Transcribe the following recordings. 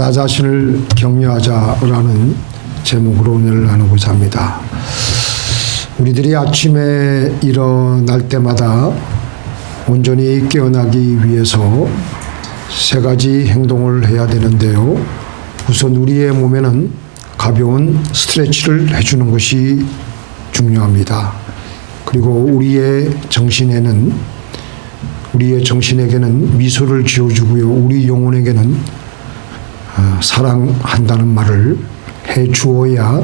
나 자신을 격려하자라는 제목으로 오늘 나누고자 합니다. 우리들이 아침에 일어날 때마다 온전히 깨어나기 위해서 세 가지 행동을 해야 되는데요. 우선 우리의 몸에는 가벼운 스트레치를 해주는 것이 중요합니다. 그리고 우리의 정신에게는 미소를 지어주고요. 우리 영혼에게는 사랑한다는 말을 해주어야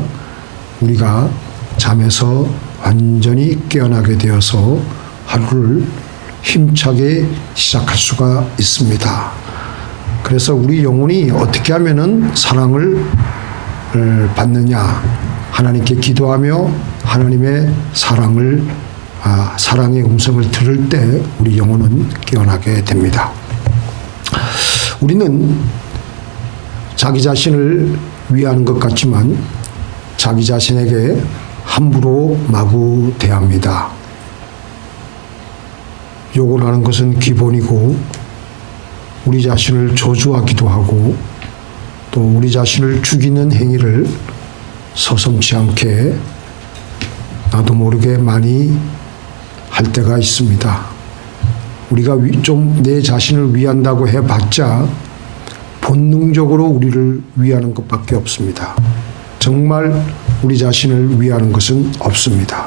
우리가 잠에서 완전히 깨어나게 되어서 하루를 힘차게 시작할 수가 있습니다. 그래서 우리 영혼이 어떻게 하면은 사랑을 받느냐, 하나님께 기도하며 하나님의 사랑의 음성을 들을 때 우리 영혼은 깨어나게 됩니다. 우리는 자기 자신을 위하는 것 같지만 자기 자신에게 함부로 마구 대합니다. 욕을 하는 것은 기본이고 우리 자신을 저주하기도 하고 또 우리 자신을 죽이는 행위를 서슴지 않게 나도 모르게 많이 할 때가 있습니다. 우리가 좀 내 자신을 위한다고 해봤자 본능적으로 우리를 위하는 것밖에 없습니다. 정말 우리 자신을 위하는 것은 없습니다.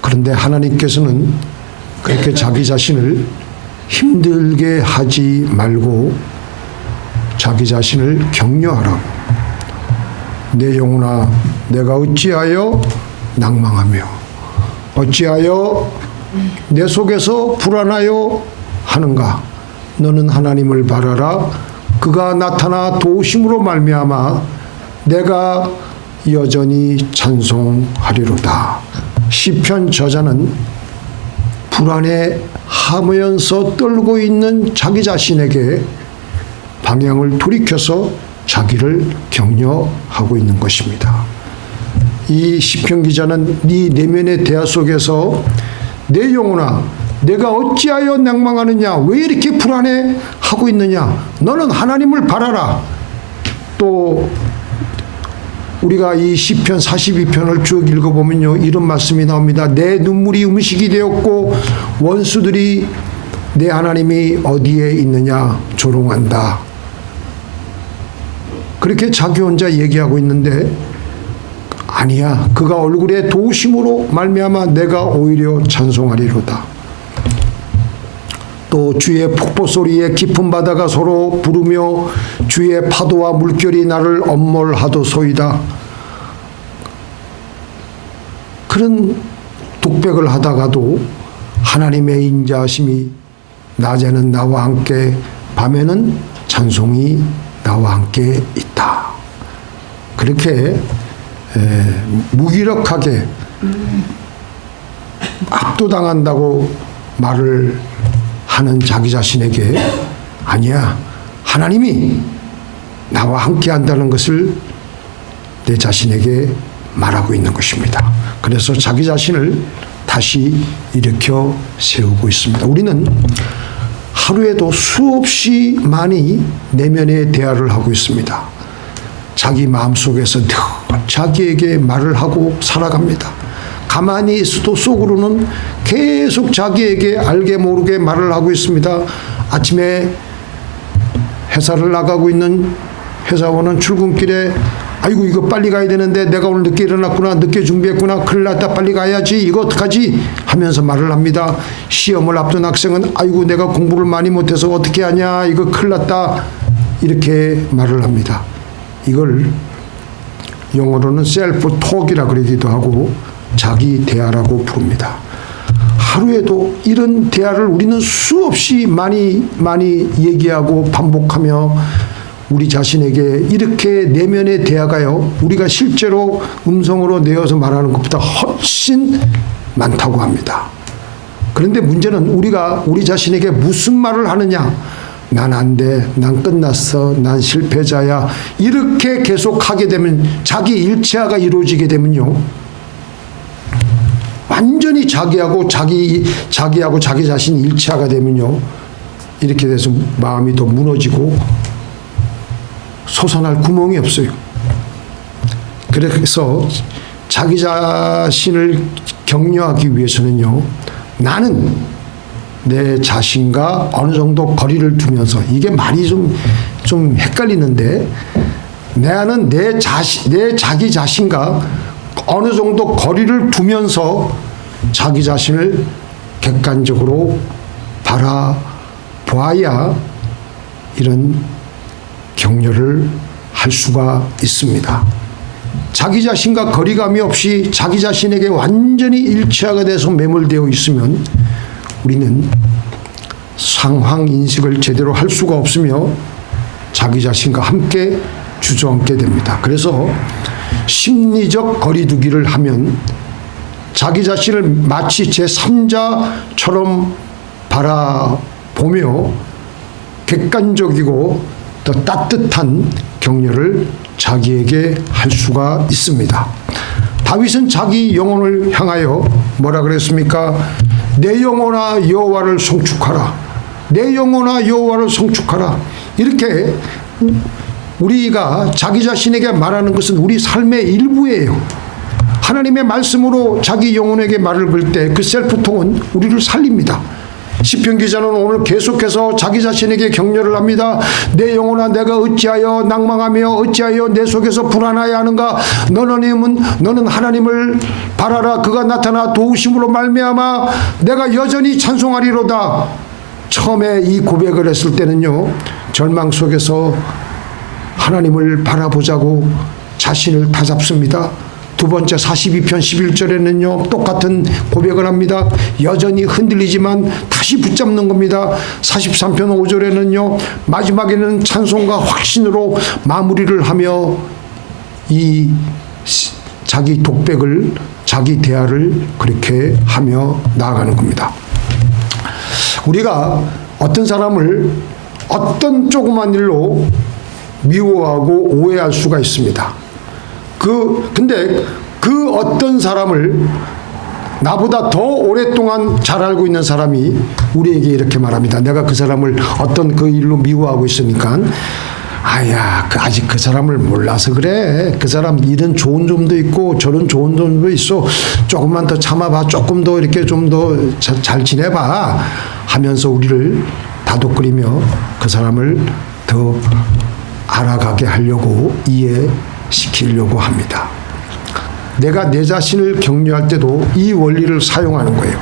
그런데 하나님께서는 그렇게 자기 자신을 힘들게 하지 말고 자기 자신을 격려하라고. 내 영혼아, 내가 어찌하여 낭망하며 어찌하여 내 속에서 불안하여 하는가. 너는 하나님을 바라라. 그가 나타나 도우심으로 말미암아 내가 여전히 찬송하리로다. 시편 저자는 불안해하면서 떨고 있는 자기 자신에게 방향을 돌이켜서 자기를 격려하고 있는 것입니다. 이 시편 기자는 네 내면의 대화 속에서 내 영혼아, 내가 어찌하여 낭망하느냐, 왜 이렇게 불안해하고 있느냐, 너는 하나님을 바라라. 또 우리가 이 시편 42편을 쭉 읽어보면요, 이런 말씀이 나옵니다. 내 눈물이 음식이 되었고 원수들이 내 하나님이 어디에 있느냐 조롱한다. 그렇게 자기 혼자 얘기하고 있는데 아니야, 그가 얼굴에 도우심으로 말미암아 내가 오히려 찬송하리로다. 또 주의 폭포 소리에 깊은 바다가 서로 부르며 주의 파도와 물결이 나를 엄몰하도소이다. 그런 독백을 하다가도 하나님의 인자하심이 낮에는 나와 함께, 밤에는 찬송이 나와 함께 있다. 그렇게 무기력하게 압도당한다고 말을 하는 자기 자신에게 아니야, 하나님이 나와 함께 한다는 것을 내 자신에게 말하고 있는 것입니다. 그래서 자기 자신을 다시 일으켜 세우고 있습니다. 우리는 하루에도 수없이 많이 내면의 대화를 하고 있습니다. 자기 마음속에서 늘 자기에게 말을 하고 살아갑니다. 가만히 있어도 속으로는 계속 자기에게 알게 모르게 말을 하고 있습니다. 아침에 회사를 나가고 있는 회사원은 출근길에 아이고 이거 빨리 가야 되는데 내가 오늘 늦게 일어났구나, 늦게 준비했구나, 큰일 났다, 빨리 가야지, 이거 어떡하지 하면서 말을 합니다. 시험을 앞둔 학생은 아이고 내가 공부를 많이 못해서 어떻게 하냐, 이거 큰일 났다, 이렇게 말을 합니다. 이걸 영어로는 셀프 톡이라 그러기도 하고 자기 대화라고 부릅니다. 하루에도 이런 대화를 우리는 수없이 많이 얘기하고 반복하며 우리 자신에게 이렇게 내면의 대화가요, 우리가 실제로 음성으로 내어서 말하는 것보다 훨씬 많다고 합니다. 그런데 문제는 우리가 우리 자신에게 무슨 말을 하느냐. 난 안 돼, 난 끝났어, 난 실패자야, 이렇게 계속 하게 되면, 자기 일체화가 이루어지게 되면요, 완전히 자기하고 자기 자신이 일체화가 되면요, 이렇게 돼서 마음이 더 무너지고 솟아날 구멍이 없어요. 그래서 자기 자신을 격려하기 위해서는요, 나는 내 자신과 어느 정도 거리를 두면서, 이게 말이 좀 헷갈리는데, 나는 내 자기 자신과 어느 정도 거리를 두면서 자기 자신을 객관적으로 바라보아야 이런 격려를 할 수가 있습니다. 자기 자신과 거리감이 없이 자기 자신에게 완전히 일체화가 돼서 매몰되어 있으면 우리는 상황 인식을 제대로 할 수가 없으며 자기 자신과 함께 주저앉게 됩니다. 그래서 심리적 거리두기를 하면 자기 자신을 마치 제3자처럼 바라보며 객관적이고 더 따뜻한 격려를 자기에게 할 수가 있습니다. 다윗은 자기 영혼을 향하여 뭐라 그랬습니까? 내 영혼아 여호와를 송축하라. 내 영혼아 여호와를 송축하라. 이렇게 우리가 자기 자신에게 말하는 것은 우리 삶의 일부예요. 하나님의 말씀으로 자기 영혼에게 말을 걸 때 그 셀프통은 우리를 살립니다. 시편 기자는 오늘 계속해서 자기 자신에게 격려를 합니다. 내 영혼아 내가 어찌하여 낭망하며 어찌하여 내 속에서 불안하여 하는가. 너는 하나님을 바라라. 그가 나타나 도우심으로 말미암아 내가 여전히 찬송하리로다. 처음에 이 고백을 했을 때는요, 절망 속에서 하나님을 바라보자고 자신을 다잡습니다. 두 번째 42편 11절에는요 똑같은 고백을 합니다. 여전히 흔들리지만 다시 붙잡는 겁니다. 43편 5절에는요 마지막에는 찬송과 확신으로 마무리를 하며 이 자기 독백을, 자기 대화를 그렇게 하며 나아가는 겁니다. 우리가 어떤 사람을 어떤 조그만 일로 미워하고 오해할 수가 있습니다. 근데 그 어떤 사람을 나보다 더 오랫동안 잘 알고 있는 사람이 우리에게 이렇게 말합니다. 내가 그 사람을 어떤 그 일로 미워하고 있으니까, 아직 그 사람을 몰라서 그래. 그 사람 이런 좋은 점도 있고 저런 좋은 점도 있어. 조금만 더 참아봐. 조금 더 이렇게 좀 더 잘 지내봐. 하면서 우리를 다독거리며 그 사람을 더 알아가게 하려고 이해시키려고 합니다. 내가 내 자신을 격려할 때도 이 원리를 사용하는 거예요.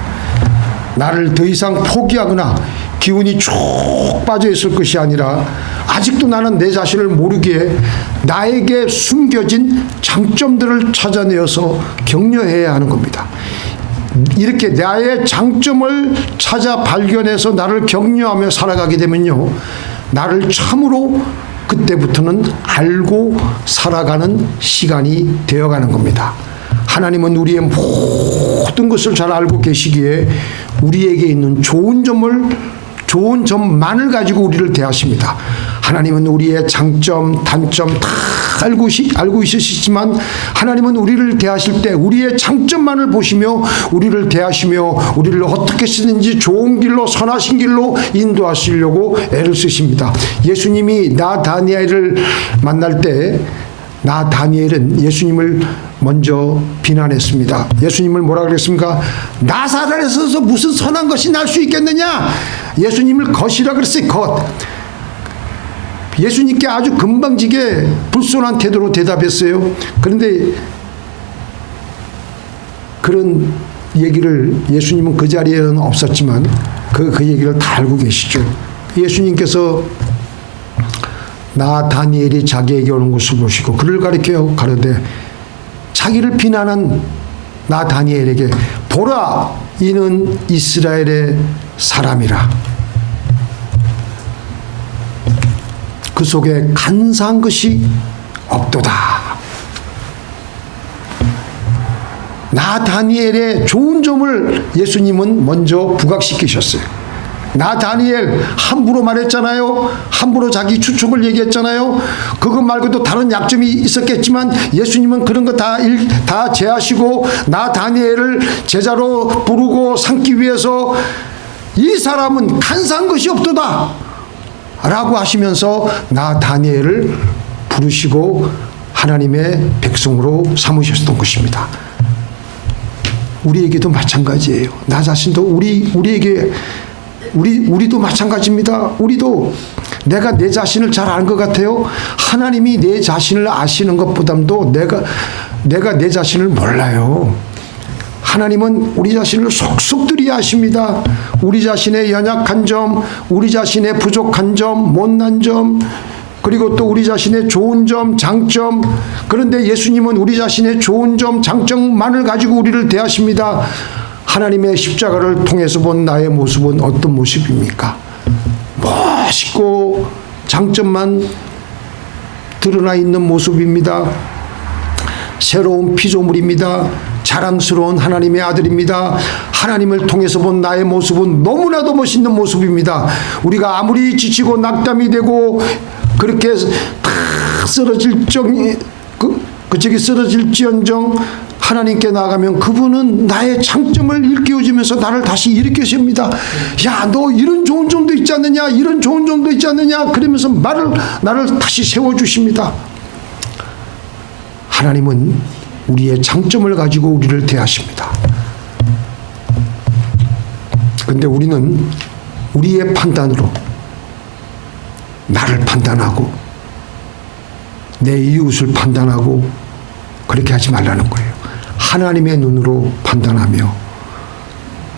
나를 더 이상 포기하거나 기운이 쭉 빠져 있을 것이 아니라 아직도 나는 내 자신을 모르기에 나에게 숨겨진 장점들을 찾아내어서 격려해야 하는 겁니다. 이렇게 나의 장점을 찾아 발견해서 나를 격려하며 살아가게 되면요, 나를 참으로 그때부터는 알고 살아가는 시간이 되어가는 겁니다. 하나님은 우리의 모든 것을 잘 알고 계시기에 우리에게 있는 좋은 점만을 가지고 우리를 대하십니다. 하나님은 우리의 장점, 단점 다 알고 있으시지만 하나님은 우리를 대하실 때 우리의 장점만을 보시며 우리를 대하시며 우리를 어떻게 쓰든지 좋은 길로, 선하신 길로 인도하시려고 애를 쓰십니다. 예수님이 나 다니엘을 만날 때 나 다니엘은 예수님을 먼저 비난했습니다. 예수님을 뭐라 그랬습니까? 나사렛에서 무슨 선한 것이 날 수 있겠느냐? 예수님을 것이라 그랬어요. 것. 예수님께 아주 금방지게 불손한 태도로 대답했어요. 그런데 그런 얘기를 예수님은 그 자리에는 없었지만 그 얘기를 다 알고 계시죠. 예수님께서 나 다니엘이 자기에게 오는 것을 보시고 그를 가리켜 가로되 자기를 비난한 나 다니엘에게 보라 이는 이스라엘의 사람이라. 그 속에 간사한 것이 없도다. 나 다니엘의 좋은 점을 예수님은 먼저 부각시키셨어요. 나 다니엘 함부로 말했잖아요. 함부로 자기 추측을 얘기했잖아요. 그것 말고도 다른 약점이 있었겠지만 예수님은 그런 거 다 제하시고 나 다니엘을 제자로 부르고 삼기 위해서 이 사람은 간사한 것이 없도다 라고 하시면서 나 다니엘을 부르시고 하나님의 백성으로 삼으셨던 것입니다. 우리에게도 마찬가지예요. 나 자신도 우리도 마찬가지입니다. 우리도 내가 내 자신을 잘 아는 것 같아요. 하나님이 내 자신을 아시는 것보다도 내가 내 자신을 몰라요. 하나님은 우리 자신을 속속들이 아십니다. 우리 자신의 연약한 점, 우리 자신의 부족한 점, 못난 점, 그리고 또 우리 자신의 좋은 점, 장점. 그런데 예수님은 우리 자신의 좋은 점, 장점만을 가지고 우리를 대하십니다. 하나님의 십자가를 통해서 본 나의 모습은 어떤 모습입니까? 멋있고 장점만 드러나 있는 모습입니다. 새로운 피조물입니다. 자랑스러운 하나님의 아들입니다. 하나님을 통해서 본 나의 모습은 너무나도 멋있는 모습입니다. 우리가 아무리 지치고 낙담이 되고 그렇게 다 쓰러질지언정 하나님께 나가면 그분은 나의 장점을 일깨워주면서 나를 다시 일으키십니다. 야, 너 이런 좋은 점도 있지 않느냐, 이런 좋은 점도 있지 않느냐, 그러면서 나를 다시 세워주십니다. 하나님은 우리의 장점을 가지고 우리를 대하십니다. 그런데 우리는 우리의 판단으로 나를 판단하고 내 이웃을 판단하고 그렇게 하지 말라는 거예요. 하나님의 눈으로 판단하며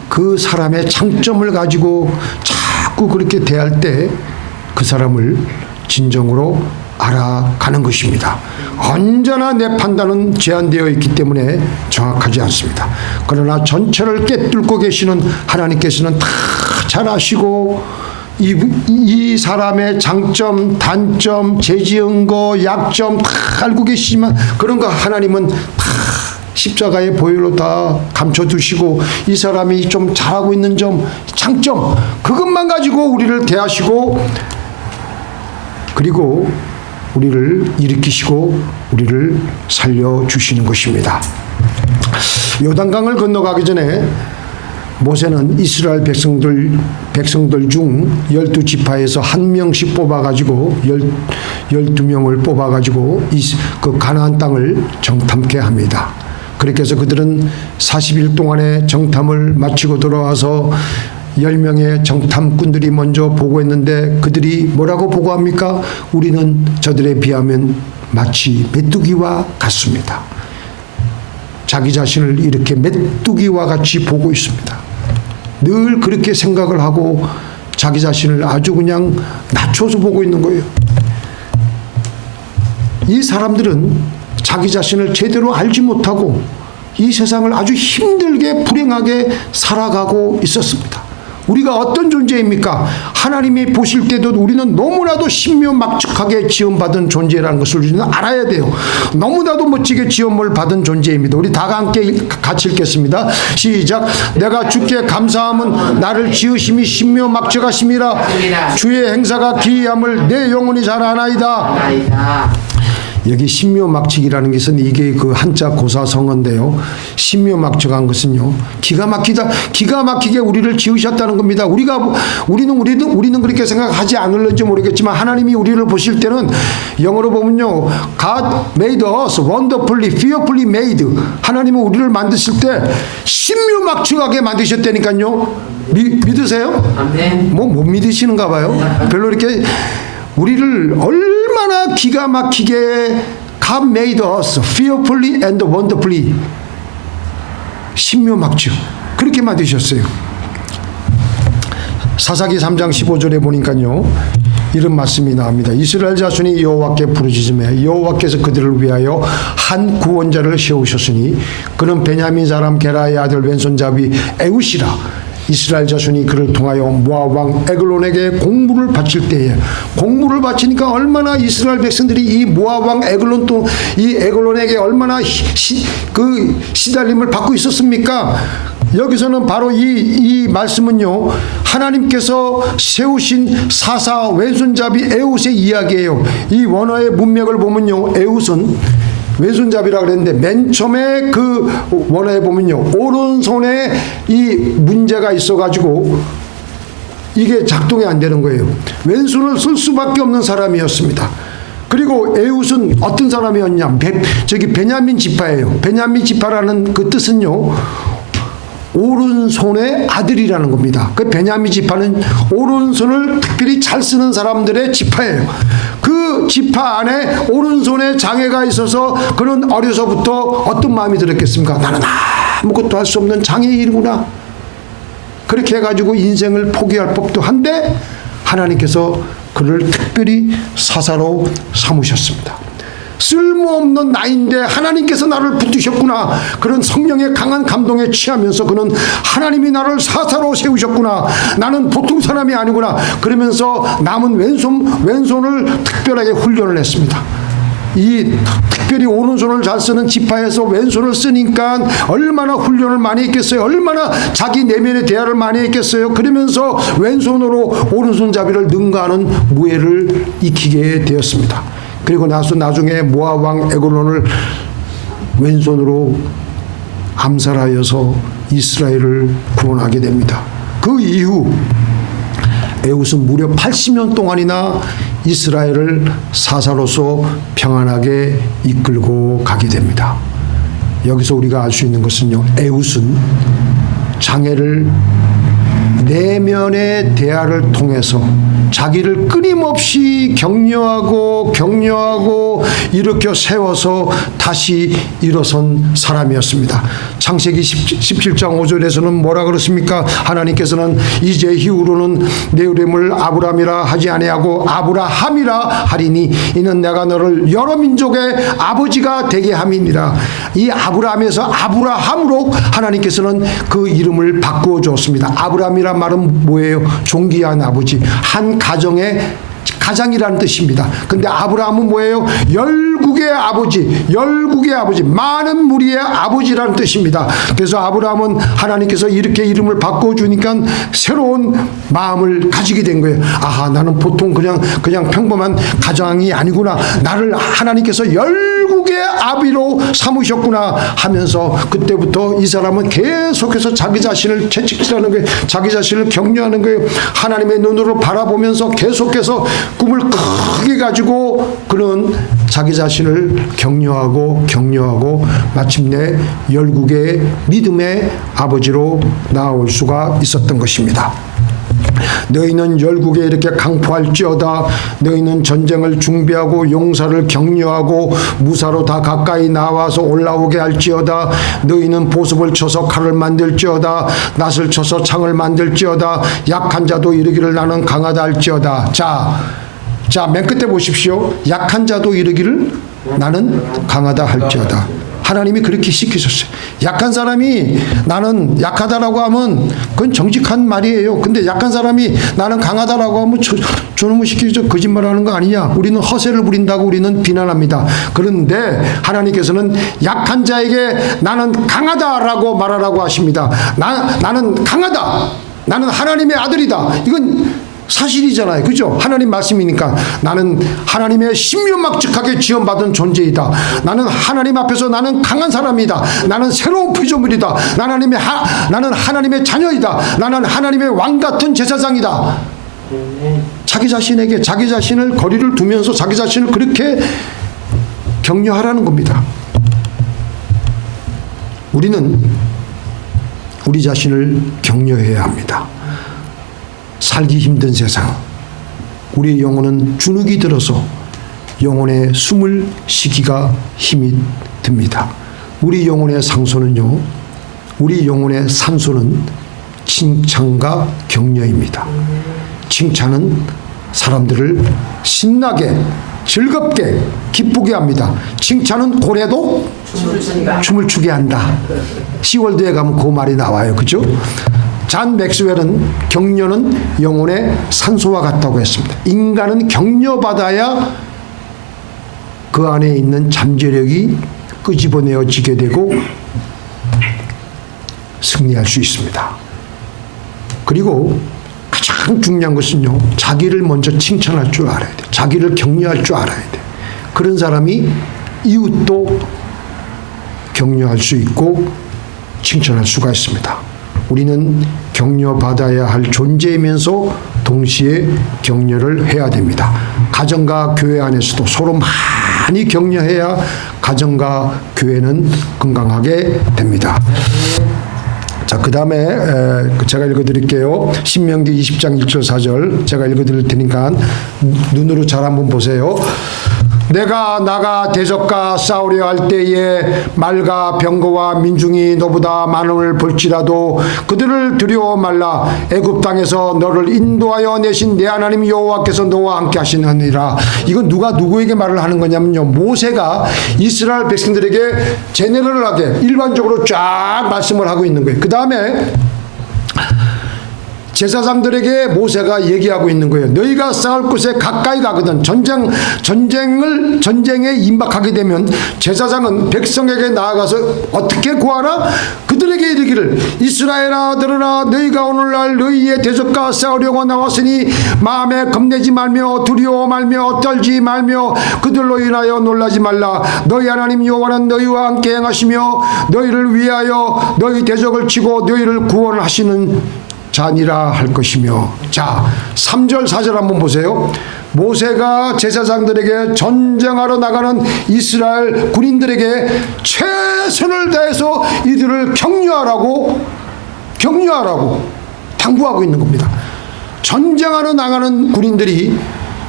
그 사람의 장점을 가지고 자꾸 그렇게 대할 때 그 사람을 진정으로 알아가는 것입니다. 언제나 내 판단은 제한되어 있기 때문에 정확하지 않습니다. 그러나 전체를 꿰뚫고 계시는 하나님께서는 다 잘 아시고 이 사람의 장점, 단점, 죄지은 거, 약점 다 알고 계시지만 그런 거 하나님은 다 십자가의 보혈로 다 감춰두시고 이 사람이 좀 잘하고 있는 점, 장점 그것만 가지고 우리를 대하시고 그리고 우리를 일으키시고 우리를 살려주시는 것입니다. 요단강을 건너가기 전에 모세는 이스라엘 백성들 중 12지파에서 한 명씩 뽑아가지고 12명을 뽑아가지고 그 가나안 땅을 정탐케 합니다. 그렇게 해서 그들은 40일 동안의 정탐을 마치고 돌아와서 10명의 정탐꾼들이 먼저 보고했는데 그들이 뭐라고 보고합니까? 우리는 저들에 비하면 마치 메뚜기와 같습니다. 자기 자신을 이렇게 메뚜기와 같이 보고 있습니다. 늘 그렇게 생각을 하고 자기 자신을 아주 그냥 낮춰서 보고 있는 거예요. 이 사람들은 자기 자신을 제대로 알지 못하고 이 세상을 아주 힘들게 불행하게 살아가고 있었습니다. 우리가 어떤 존재입니까? 하나님이 보실 때도 우리는 너무나도 신묘막측하게 지음받은 존재라는 것을 우리는 알아야 돼요. 너무나도 멋지게 지음을 받은 존재입니다. 우리 다 함께 같이 읽겠습니다. 시작. 내가 주께 감사함은 나를 지으심이 신묘막측하심이라 주의 행사가 기이함을 내 영혼이 잘 아나이다. 여기 신묘막측이라는 것은 이게 그 한자 고사성어인데요. 신묘막측한 것은요, 기가 막히게 우리를 지으셨다는 겁니다. 우리는 그렇게 생각하지 않을는지 모르겠지만 하나님이 우리를 보실 때는 영어로 보면요, God made us wonderfully, fearfully made. 하나님은 우리를 만드실 때 신묘막측하게 만드셨다니까요. 믿으세요? 아멘. 못 믿으시는가 봐요. 별로 이렇게 우리를 얼마나 기가 막히게 God made us fearfully and wonderfully 신묘막측 그렇게 만드셨어요. 사사기 3장 15절에 보니까요 이런 말씀이 나옵니다. 이스라엘 자손이 여호와께 부르짖음에 여호와께서 그들을 위하여 한 구원자를 세우셨으니 그는 베냐민 사람 게라의 아들 왼손잡이 에웃이라. 이스라엘 자손이 그를 통하여 모압 왕 에글론에게 공물을 바칠 때에 공물을 바치니까 얼마나 이스라엘 백성들이 이 모압 왕 에글론 또 이 에글론에게 얼마나 시달림을 받고 있었습니까? 여기서는 바로 이 말씀은요 하나님께서 세우신 사사 왼손잡이 에웃의 이야기예요. 이 원어의 문맥을 보면요 에웃은 왼손잡이라 그랬는데 맨 처음에 그 원어에 보면요 오른손에 이 문제가 있어가지고 이게 작동이 안 되는 거예요. 왼손을 쓸 수밖에 없는 사람이었습니다. 그리고 에웃은 어떤 사람이었냐? 저기 베냐민 지파예요. 베냐민 지파라는 그 뜻은요, 오른손의 아들이라는 겁니다. 그 베냐민 지파는 오른손을 특별히 잘 쓰는 사람들의 지파예요. 그 지파 안에 오른손에 장애가 있어서 그는 어려서부터 어떤 마음이 들었겠습니까? 나는 아무것도 할 수 없는 장애인이구나. 그렇게 해가지고 인생을 포기할 법도 한데 하나님께서 그를 특별히 사사로 삼으셨습니다. 쓸모없는 나인데 하나님께서 나를 붙드셨구나. 그런 성령의 강한 감동에 취하면서 그는 하나님이 나를 사사로 세우셨구나. 나는 보통 사람이 아니구나. 그러면서 남은 왼손을 특별하게 훈련을 했습니다. 이 특별히 오른손을 잘 쓰는 지파에서 왼손을 쓰니까 얼마나 훈련을 많이 했겠어요. 얼마나 자기 내면의 대화를 많이 했겠어요. 그러면서 왼손으로 오른손잡이를 능가하는 무예를 익히게 되었습니다. 그리고 나중에 모압 왕 에글론을 왼손으로 암살하여서 이스라엘을 구원하게 됩니다. 그 이후 에웃은 무려 80년 동안이나 이스라엘을 사사로서 평안하게 이끌고 가게 됩니다. 여기서 우리가 알 수 있는 것은요, 에웃은 장애를 내면의 대화를 통해서 자기를 끊임없이 격려하고 일으켜 세워서 다시 일어선 사람이었습니다. 창세기 17장 5절에서는 뭐라 그렇습니까? 하나님께서는 이제 이후로는 내 이름을 아브람이라 하지 아니하고 아브라함이라 하리니 이는 내가 너를 여러 민족의 아버지가 되게 함이니라. 이 아브라함에서 아브라함으로 하나님께서는 그 이름을 바꾸어 주었습니다. 아브라함이란 말은 뭐예요? 존귀한 아버지, 한 가장이라는 뜻입니다. 근데 아브라함은 뭐예요? 열국의 아버지, 많은 무리의 아버지라는 뜻입니다. 그래서 아브라함은 하나님께서 이렇게 이름을 바꿔주니까 새로운 마음을 가지게 된 거예요. 아하, 나는 보통 그냥 평범한 가장이 아니구나. 나를 하나님께서 열국의 아비로 삼으셨구나 하면서 그때부터 이 사람은 계속해서 자기 자신을 채찍질하는 거예요. 자기 자신을 격려하는 거예요. 하나님의 눈으로 바라보면서 계속해서 꿈을 크게 가지고 그는 자기 자신을 격려하고 마침내 열국의 믿음의 아버지로 나올 수가 있었던 것입니다. 너희는 열국에 이렇게 강포할지어다. 너희는 전쟁을 준비하고 용사를 격려하고 무사로 다 가까이 나와서 올라오게 할지어다. 너희는 보습을 쳐서 칼을 만들지어다. 낫을 쳐서 창을 만들지어다. 약한 자도 이르기를 나는 강하다 할지어다. 자, 맨 끝에 보십시오. 약한 자도 이르기를 나는 강하다 할지어다. 하나님이 그렇게 시키셨어요. 약한 사람이 나는 약하다라고 하면 그건 정직한 말이에요. 근데 약한 사람이 나는 강하다라고 하면 저놈의 시키죠. 거짓말하는 거 아니냐. 우리는 허세를 부린다고 우리는 비난합니다. 그런데 하나님께서는 약한 자에게 나는 강하다라고 말하라고 하십니다. 나는 강하다. 나는 하나님의 아들이다. 이건 사실이잖아요. 그죠? 하나님 말씀이니까. 나는 하나님의 신묘막측하게 지원받은 존재이다. 나는 하나님 앞에서 나는 강한 사람이다. 나는 새로운 피조물이다. 나는 하나님의 자녀이다. 나는 하나님의 왕같은 제사장이다. 자기 자신에게 자기 자신을 거리를 두면서 자기 자신을 그렇게 격려하라는 겁니다. 우리는 우리 자신을 격려해야 합니다. 살기 힘든 세상, 우리의 영혼은 주눅이 들어서 영혼의 숨을 쉬기가 힘이 듭니다. 우리 영혼의 상소는요, 우리 영혼의 산소는 칭찬과 격려입니다. 칭찬은 사람들을 신나게, 즐겁게, 기쁘게 합니다. 칭찬은 고래도 춤을 추게 한다. 시월드에 가면 그 말이 나와요. 그죠? 잔 맥스웰은 격려는 영혼의 산소와 같다고 했습니다. 인간은 격려받아야 그 안에 있는 잠재력이 끄집어내어지게 되고 승리할 수 있습니다. 그리고 가장 중요한 것은요, 자기를 먼저 칭찬할 줄 알아야 돼. 자기를 격려할 줄 알아야 돼. 그런 사람이 이웃도 격려할 수 있고 칭찬할 수가 있습니다. 우리는 격려받아야 할 존재이면서 동시에 격려를 해야 됩니다. 가정과 교회 안에서도 서로 많이 격려해야 가정과 교회는 건강하게 됩니다. 자, 그 다음에 제가 읽어드릴게요. 신명기 20장 1절 4절 제가 읽어드릴 테니까 눈으로 잘 한번 보세요. 내가 나가 대적과 싸우려 할 때에 말과 병거와 민중이 너보다 많음을 볼지라도 그들을 두려워 말라. 애굽 땅에서 너를 인도하여 내신 내 하나님 여호와께서 너와 함께 하시느니라. 이건 누가 누구에게 말을 하는 거냐면요, 모세가 이스라엘 백성들에게 제네럴하게 일반적으로 쫙 말씀을 하고 있는 거예요. 그 다음에 제사장들에게 모세가 얘기하고 있는 거예요. 너희가 싸울 곳에 가까이 가거든 전쟁에 임박하게 되면 제사장은 백성에게 나아가서 어떻게 구하라? 그들에게 이르기를 이스라엘아 들으라. 너희가 오늘날 너희의 대적과 싸우려고 나왔으니 마음에 겁내지 말며 두려워 말며 떨지 말며 그들로 인하여 놀라지 말라. 너희 하나님 여호와는 너희와 함께 행하시며 너희를 위하여 너희 대적을 치고 너희를 구원하시는 자니라 할 것이며. 자, 3절 4절 한번 보세요. 모세가 제사장들에게 전쟁하러 나가는 이스라엘 군인들에게 최선을 다해서 이들을 격려하라고 당부하고 있는 겁니다. 전쟁하러 나가는 군인들이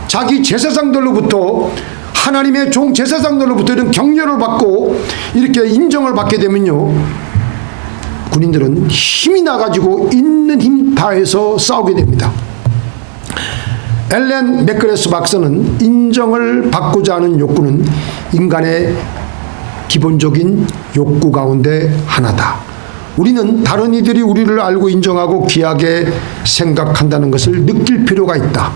자기 제사장들로부터, 하나님의 종 제사장들로부터 이런 격려를 받고 이렇게 인정을 받게 되면요, 군인들은 힘이 나가지고 있는 힘 다해서 싸우게 됩니다. 엘렌 맥그레스 박사는 인정을 받고자 하는 욕구는 인간의 기본적인 욕구 가운데 하나다. 우리는 다른 이들이 우리를 알고 인정하고 귀하게 생각한다는 것을 느낄 필요가 있다.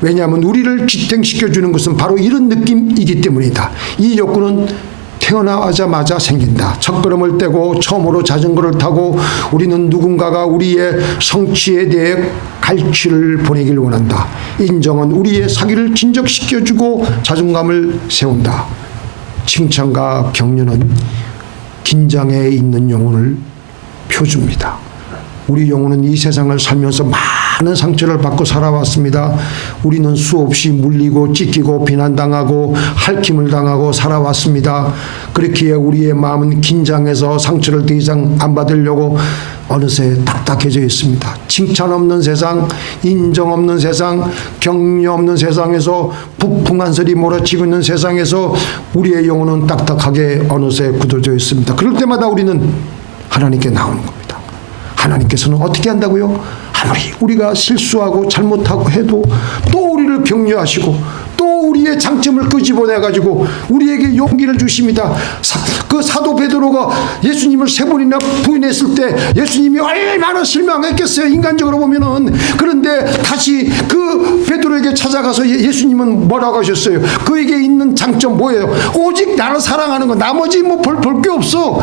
왜냐하면 우리를 지탱시켜주는 것은 바로 이런 느낌이기 때문이다. 이 욕구는 태어나자마자 생긴다. 첫걸음을 떼고 처음으로 자전거를 타고 우리는 누군가가 우리의 성취에 대해 갈취를 보내길 원한다. 인정은 우리의 사기를 진정시켜주고 자존감을 세운다. 칭찬과 격려는 긴장에 있는 영혼을 펴줍니다. 우리 영혼은 이 세상을 살면서 많은 상처를 받고 살아왔습니다. 우리는 수없이 물리고 찢기고 비난당하고 핥힘을 당하고 살아왔습니다. 그렇기에 우리의 마음은 긴장해서 상처를 더 이상 안 받으려고 어느새 딱딱해져 있습니다. 칭찬 없는 세상, 인정 없는 세상, 격려 없는 세상에서, 부풍한 소리 몰아치고 있는 세상에서 우리의 영혼은 딱딱하게 어느새 굳어져 있습니다. 그럴 때마다 우리는 하나님께 나오는 겁니다. 하나님께서는 어떻게 한다고요? 아무리 우리가 실수하고 잘못하고 해도 또 우리를 격려하시고 또 우리의 장점을 끄집어내가지고 우리에게 용기를 주십니다. 그 사도 베드로가 예수님을 3번이나 부인했을 때 예수님이 얼마나 실망했겠어요, 인간적으로 보면은. 그런데 다시 그 베드로에게 찾아가서 예수님은 뭐라고 하셨어요? 그에게 있는 장점 뭐예요? 오직 나를 사랑하는 거, 나머지 뭐 볼 게 없어.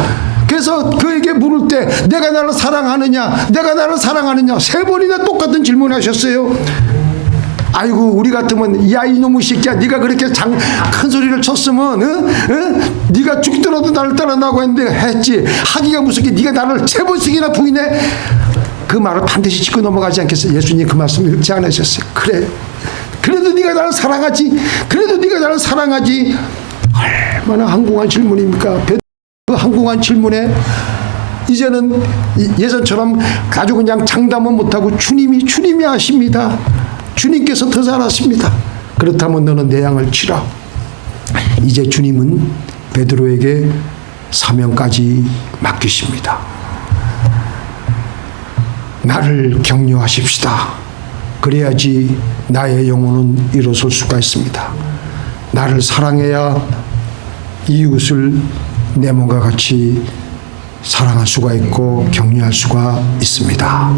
그래서 그에게 물을 때 내가 나를 사랑하느냐, 내가 나를 사랑하느냐 3번이나 똑같은 질문을 하셨어요. 아이고, 우리 같으면 야 이놈의 새끼야, 네가 그렇게 큰 소리를 쳤으면 네가 죽더라도 나를 따라나고 했지. 하기가 무섭게 네가 나를 3번씩이나 부인해. 그 말을 반드시 짚고 넘어가지 않겠어요? 예수님 그 말씀을 읽지 않으셨어요. 그래, 그래도 네가 나를 사랑하지, 그래도 네가 나를 사랑하지. 얼마나 항공한 질문입니까? 그 항공한 질문에 이제는 예전처럼 아주 그냥 장담은 못하고 주님이 아십니다. 주님께서 더 잘 아십니다. 그렇다면 너는 내 양을 치라. 이제 주님은 베드로에게 사명까지 맡기십니다. 나를 격려하십시다. 그래야지 나의 영혼은 일어설 수가 있습니다. 나를 사랑해야 이웃을 내 몸과 같이 사랑할 수가 있고 격려할 수가 있습니다.